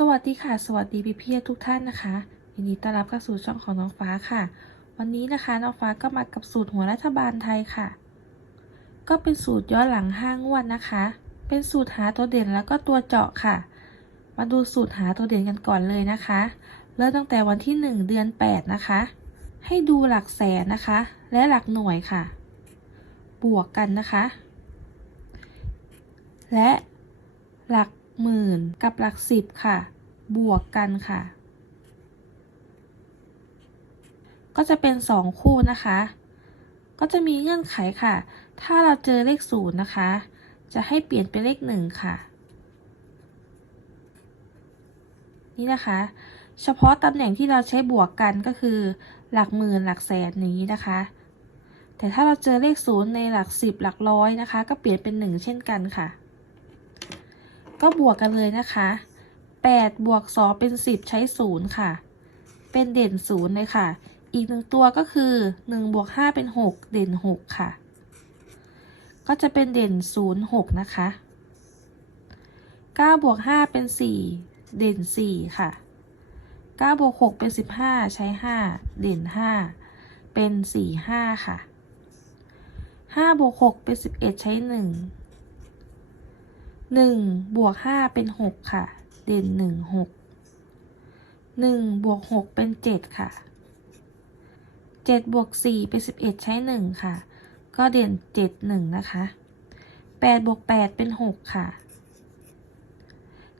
สวัสดีค่ะ สวัสดีพี่เพี่ๆทุกท่านนะคะยินดีต้อนรับเข้าสู่ช่องของน้องฟ้าค่ะ วันนี้นะคะน้องฟ้าก็มากับสูตรหัวรัฐบาลไทยค่ะ ก็เป็นสูตรย้อนหลังห้างวดนะคะ เป็นสูตรหาตัวเด่นแล้วก็ตัวเจาะค่ะ มาดูสูตรหาตัวเด่นกันก่อนเลยนะคะ เริ่มตั้งแต่วันที่ 1 เดือน 8 นะคะ ให้ดูหลักแสนนะคะ และหลักหน่วยค่ะ บวกกันนะคะ และหลัก หมื่นกับหลักสิบค่ะ บวกกันค่ะ ก็จะเป็นสองคู่นะคะ ก็จะมีเงื่อนไขค่ะ ถ้าเราเจอเลขศูนย์นะคะ จะให้เปลี่ยนเป็นเลขหนึ่งค่ะ นี่นะคะ เฉพาะตำแหน่งที่เราใช้บวกกันก็คือ หลักหมื่นหลักแสนนี้นะคะ แต่ถ้าเราเจอเลขศูนย์ในหลักสิบหลักร้อยนะคะ ก็เปลี่ยนเป็นหนึ่งเช่นกันค่ะ ก็บวกกันเลยนะคะ8บวก2เป็น 10 ใช้ 0 ค่ะ เป็นเด่น 0 เลยค่ะ อีกหนึ่งตัวก็คือ1บวก5เป็น 6 เด่น 6 ค่ะ ก็จะเป็นเด่น 0 6 นะคะ9บวก5เป็น 4 เด่น 4 ค่ะ9บวก6เป็น 15 ใช้ 5 เด่น 5 เป็น 4 5 ค่ะ5บวก6เป็น 11 ใช้ 1 หนึ่งบวกห้าเป็นหกค่ะ เด่นหนึ่งหกหนึ่งบวกหกเป็นเจ็ดค่ะเจ็ดบวกสี่เป็นสิบเอ็ดใช้หนึ่งค่ะ ก็เด่นเจ็ดหนึ่งนะคะแปดบวกแปดเป็นหกค่ะ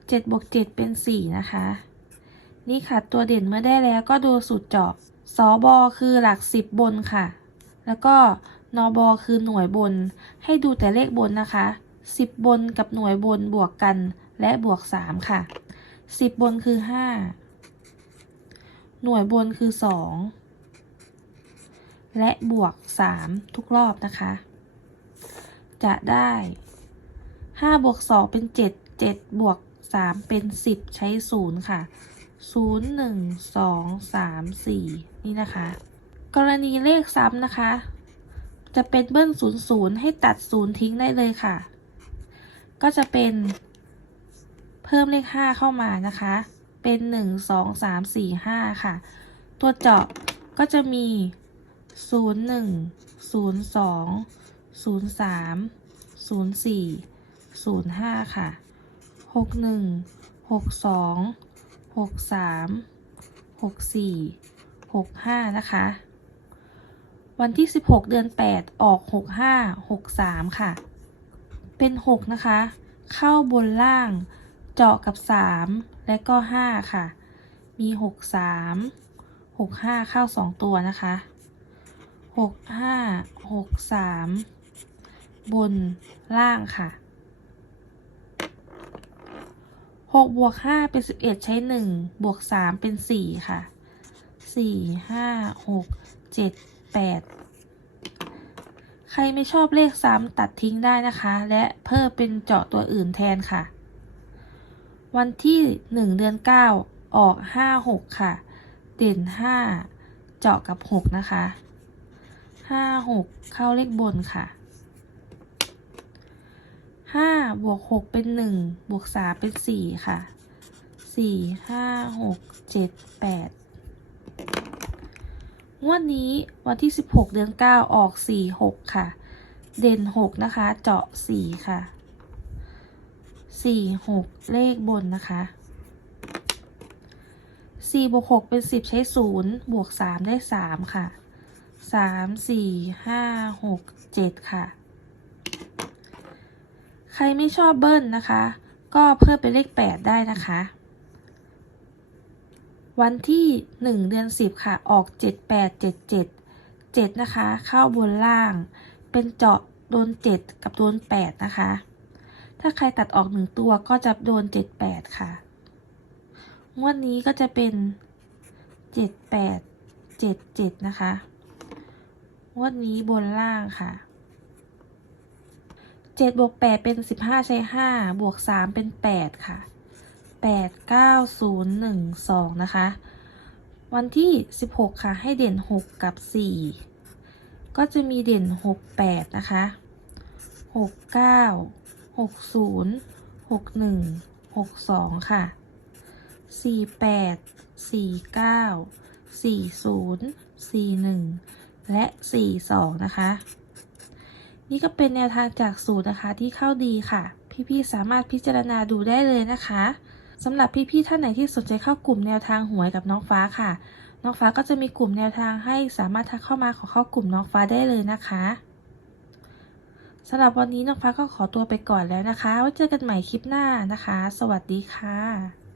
เจ็ดบวกเจ็ดเป็นสี่นะคะ นี่ค่ะตัวเด่นเมื่อได้แล้วก็ดูสูตรเจาะสอบอคือหลักสิบบนค่ะ แล้วก็นอบอคือหน่วยบน ให้ดูแต่เลขบนนะคะ สิบบนกับหน่วยบนบวกกันและบวกสามค่ะสิบบนคือห้าหน่วยบนคือสองและบวกสามทุกรอบนะคะ จะได้ห้าบวกสองเป็นเจ็ดเจ็ดบวกสามเป็นสิบใช้ศูนย์ค่ะศูนย์หนึ่งสองสามสี่นี่นะคะ กรณีเลขซ้ำนะคะ จะเป็นเบิ้ลศูนย์ศูนย์ให้ตัดศูนย์ทิ้งได้เลยค่ะ ก็จะเป็น เพิ่มเลข 5 เข้ามานะคะ เป็น 1 2 3 4 5 ค่ะ ตัวเจาะก็จะมี 0 1 0 2 0 3 0 4 0 5 ค่ะ 6 1 6 2 6 3 6 4 6 5 นะคะ วันที่ 16 เดือน 8 ออก 65 63 ค่ะ เป็น 6 นะคะ เข้าบนล่าง เจาะกับ 3 และก็ 5 ค่ะ มี 6 3 6 5 เข้า 2 ตัวนะคะ 6 5 6 3 บนล่างค่ะ 6 บวก 5 เป็น 11 ใช้ 1 บวก 3 เป็น 4 ค่ะ 4 5 6 7 8 รไม่ชอบเลขซ้ำตัดทิ้งได้นะคะ และเพิ่มเป็นเจาะตัวอื่นแทนค่ะ วันที่ 1 เดือน 9 ออก 5 6 ค่ะ เด่น 5 เจาะกับ 6 นะคะ 5 6 เข้าเลขบนค่ะ 5 บวก 6 เป็น 1 บวก 3 เป็น 4 ค่ะ 4 5 6 7 8 งวดนี้วันที่ 16 เดือน 9 ออก 4 6 ค่ะ เด่น 6 นะคะ เจาะ 4 ค่ะ 4 6 เลขบนนะคะ 4บวก6เป็น 10 ใช้ 0 บวก 3 ได้ 3 ค่ะ 3 4 5 6 7 ค่ะ ใครไม่ชอบเบิ้ลนะคะ ก็เพิ่มเป็นเลข 8 ได้นะคะ วันที่ 1 เดือน 10 ค่ะ ออก 7 8 7 7 7 นะคะ เข้าบนล่าง เป็นเจาะโดน 7 กับโดน 8 นะคะ ถ้าใครตัดออก 1 ตัวก็จะโดน 7 8 ค่ะ งวดนี้ก็จะเป็น 7 8 7 7 นะคะ งวดนี้บนล่างค่ะ7บวก8เป็น 15 ใช้ 5 บวก 3 เป็น 8 ค่ะ 8 9 0 1 2 นะคะ วันที่ 16 ค่ะ ให้เด่น 6 กับ 4 ก็จะมีเด่น 6 8 นะคะ 6 9 6 0 6 1 6 2 ค่ะสี่แปดสี่เก้าสี่ศูนย์สี่หนึ่งและสี่สองนะคะ นี่ก็เป็นแนวทางจากสูตรนะคะที่เข้าดีค่ะ พี่ๆ สามารถพิจารณาดูได้เลยนะคะ สำหรับพี่ๆท่านไหนที่สนใจเข้ากลุ่มแนวทางหวยกับน้องฟ้าค่ะ น้องฟ้าก็จะมีกลุ่มแนวทางให้สามารถทักเข้ามาขอเข้ากลุ่มน้องฟ้าได้เลยนะคะสำหรับวันนี้น้องฟ้าก็ขอตัวไปก่อนแล้วนะคะไว้เจอกันใหม่คลิปหน้านะคะ สวัสดีค่ะ